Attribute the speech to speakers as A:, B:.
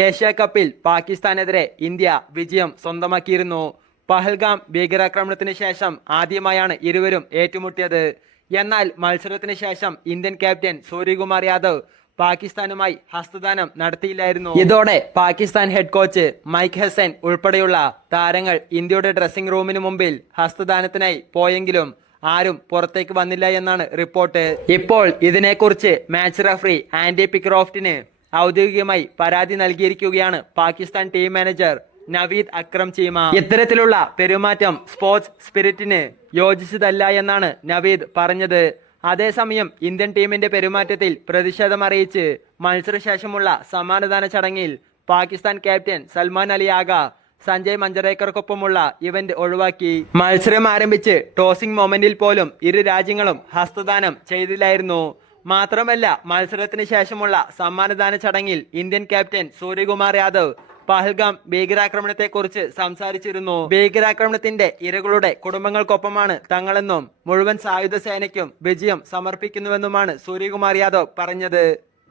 A: Asia കപ്പിൽ പാകിസ്ഥാനെതിരെ India വിജയം സ്വന്തമാക്കിയിരുന്നു. പഹൽഗാം ഭീകരാക്രമണത്തിന് ശേഷം ആദ്യമായാണ് ഇരുവരും ഏറ്റുമുട്ടിയത്. എന്നാൽ മത്സരത്തിന് ശേഷം ഇന്ത്യൻ ക്യാപ്റ്റൻ സൂര്യകുമാർ യാദവ് പാകിസ്ഥാനുമായി ഹസ്തദാനം നടത്തിയില്ലായിരുന്നു. ഇതോടെ Pakistan head coach Mike Hesson ഉൾപ്പെടെയുള്ള താരങ്ങൾ ഇന്ത്യയുടെ ഡ്രസ്സിംഗ് റൂമിന് മുമ്പിൽ ഹസ്തദാനത്തിനായി പോയെങ്കിലും ആരും പുറത്തേക്ക് വന്നില്ല എന്നാണ് റിപ്പോർട്ട്. ഇപ്പോൾ ഇതിനെക്കുറിച്ച് മാച്ച് റഫറി ആൻഡി പിക്രോഫ്റ്റിന് ഔദ്യോഗികമായി പരാതി നൽകിയിരിക്കുകയാണ് പാകിസ്ഥാൻ ടീം മാനേജർ നവീദ് അക്രം ചീമ. ഇത്തരത്തിലുള്ള പെരുമാറ്റം സ്പോർട്സ് സ്പിരിറ്റിന് യോജിച്ചതല്ല എന്നാണ് നവീദ് പറഞ്ഞത്. അതേസമയം ഇന്ത്യൻ ടീമിന്റെ പെരുമാറ്റത്തിൽ പ്രതിഷേധമറിയിച്ച് മത്സരശേഷമുള്ള സമ്മാനദാന ചടങ്ങിൽ പാകിസ്ഥാൻ ക്യാപ്റ്റൻ സൽമാൻ അലി ആഗ സഞ്ജയ് മഞ്ചറേക്കർക്കൊപ്പമുള്ള ഇവന്റ് ഒഴിവാക്കി. മത്സരം ആരംഭിച്ച് ടോസിംഗ് മൊമെന്റിൽ പോലും ഇരു രാജ്യങ്ങളും ഹസ്തദാനം ചെയ്തില്ലായിരുന്നു. മാത്രമല്ല മത്സരത്തിന് ശേഷമുള്ള സമ്മാനദാന ചടങ്ങിൽ ഇന്ത്യൻ ക്യാപ്റ്റൻ സൂര്യകുമാർ യാദവ് പഹൽഗാം ഭീകരാക്രമണത്തെക്കുറിച്ച് സംസാരിച്ചിരുന്നു. ഭീകരാക്രമണത്തിന്റെ ഇരകളുടെ കുടുംബങ്ങൾക്കൊപ്പമാണ് തങ്ങളെന്നും മുഴുവൻ സായുധ സേനയ്ക്കും വിജയം സമർപ്പിക്കുന്നുവെന്നുമാണ് സൂര്യകുമാർ യാദവ് പറഞ്ഞത്.